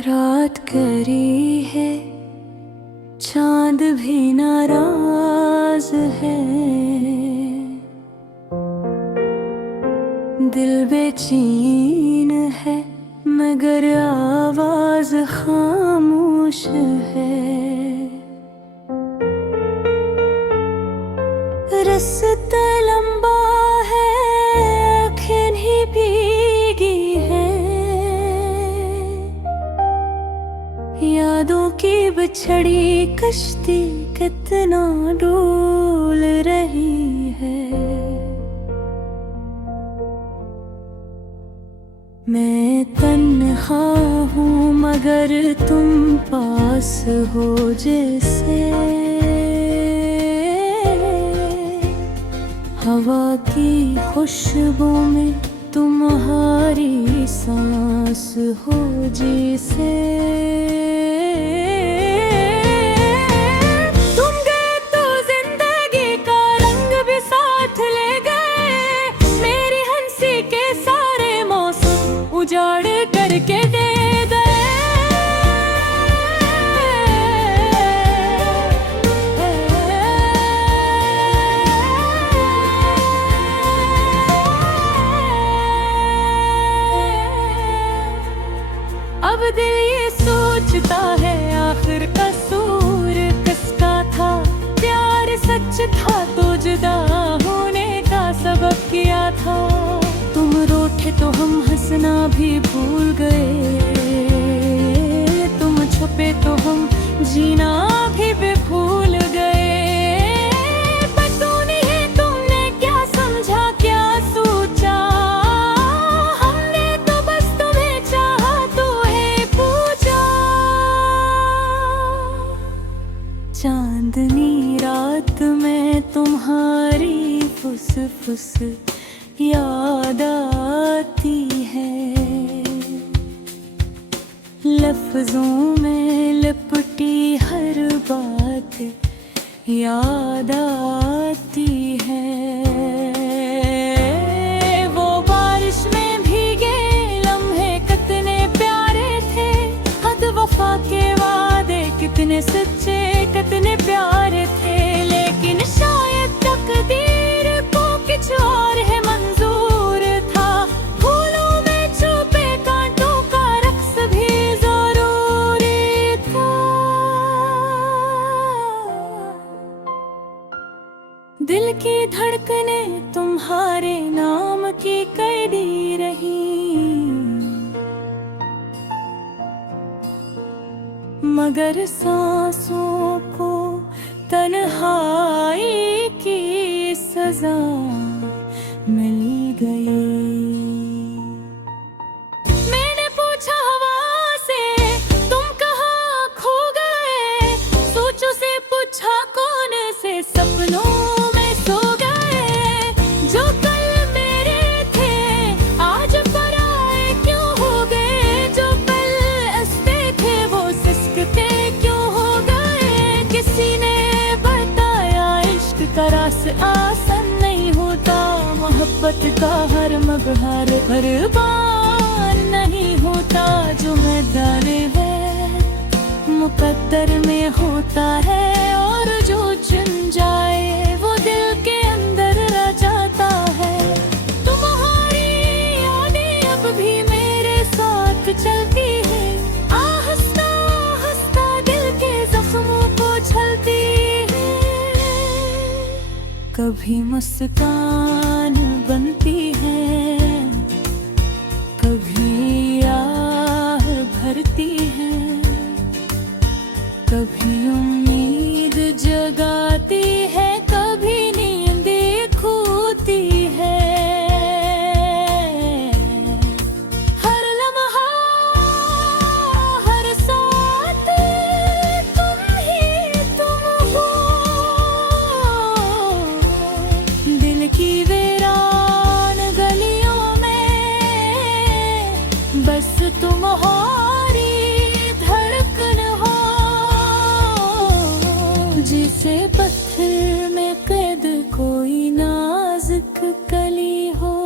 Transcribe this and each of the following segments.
रात करी है, चांद भी नाराज है। दिल बेचैन है मगर आवाज खामोश है। रास्ता लंबा है, आँखें ही भीगी है। यादों की बिछड़ी कश्ती कितना डोल रही है। मैं तन्हा हूँ मगर तुम पास हो जैसे। हवा की खुशबू में तुम्हारी सांस हो जैसे। तुम गए तो जिंदगी का रंग भी साथ ले गए। मेरी हंसी के सारे मौसम उजाड़ करके दे गए। अब दिल ये सोचता है आखिर कसूर किसका था। प्यार सच था तो जुदा होने का सबब क्या था। तुम रूठे तो हम हंसना भी भूल गए। तुम छुपे तो हम जीना भी भूल गए। पता नहीं तुमने क्या समझा क्या सोचा। हमने तो बस तुम्हें चाहा तो है पूछा। चांदनी रात में तुम्हारी फुसफुस याद आती है। लफ्जों में लिपटी हर बात याद आती है। वो बारिश में भीगे लम्हे कितने प्यारे थे। हद वफा के वादे कितने सच्चे कितने प्यारे थे। लेकिन शायद तकदीर को कुछ और है मंजूर था। फूलों में छुपे कांटों का रक्स भी जरूरी था। दिल की धड़कने तुम्हारे नाम की कैदी रही। मगर सांसों को तन्हाई की सजा मिल गई। मैंने पूछा हवा से तुम कहाँ खो गए। सोचों से पूछा कौन से सपनों में सो गए। जो कल मेरे थे आज पराए क्यों हो गए। जो पल हंसते थे वो सिसकते क्यों हो गए। किसी ने बताया इश्क का रास आसान नहीं होता। मोहब्बत का हर मगहर कुर्बान नहीं होता। जो मैदान है मुकद्दर में होता है। और जो चुन जाए वो दिल के अंदर रह जाता है। तुम्हारी यादें अब भी मेरे साथ चलती है। आहिस्ता आहिस्ता दिल के जख्मों को छलती है। कभी मुस्कान बनती है, कभी आह भरती है। कभी उम्मीद जगाती है, कभी नींद खोती है। हर लम्हा हर साथ तुम ही तुम हो। दिल की वीरान गलियों में बस तुम्हारी धड़कन हो। जिसे पत्थर में कैद कोई नाजुक कली हो।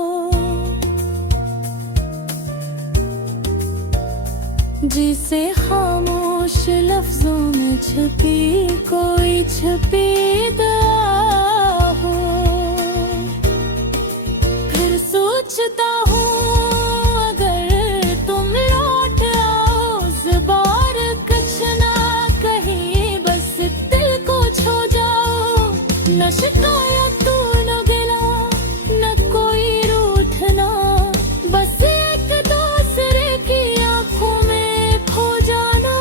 जिसे खामोश लफ्जों में छुपी कोई छुपी दुआ हो। फिर सोचता हूँ अगर तुम लौट आओ, ज़बार कुछ ना कहीं बस दिल को छू जाओ। न शिकायत न गिला न कोई रूठना, बस एक दूसरे की आंखों में खो जाना।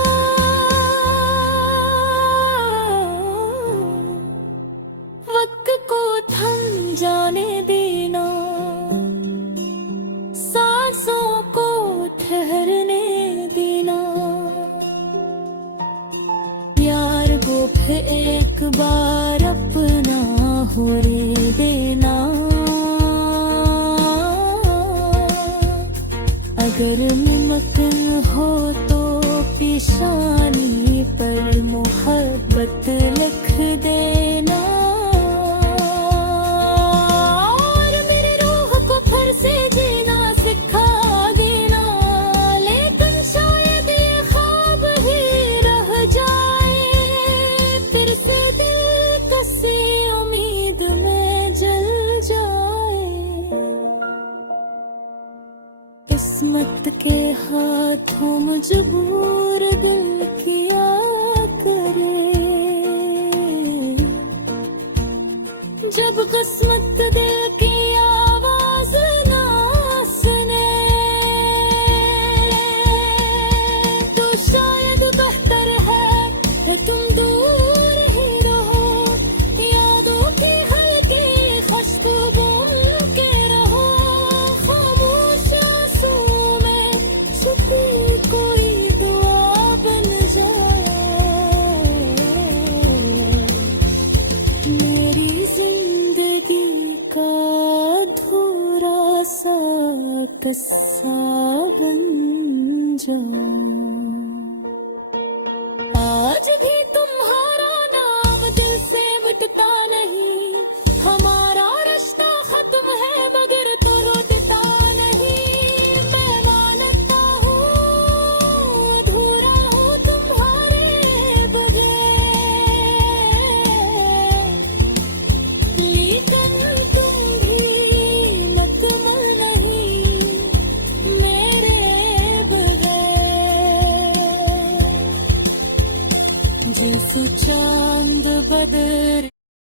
वक्त को थम जाने देना, सांसों को ठहरने देना। प्यार को फिर एक बार अपना होने देना। अगर मुमकिन हो तो पेशानी पर मोहब्बत लिख देना। और मेरी रूह को फिर से जीना सिखा देना। लेकिन शायद ये ख्वाब ही रह जाए, फिर से दिल कसी उम्मीद में जल जाए। किस्मत के हाथों मजबूर दिल किया करे, जब किस्मत दिल की आवाज ना सुने, तो शायद बेहतर है तुम दूर ही रहो। यादों की हल्की खुशबू बन के रहो। खामोश आंसुओं में छुपी कोई दुआ बन जाए। मेरी जिंदगी का अधूरा सा किस्सा बन जाए।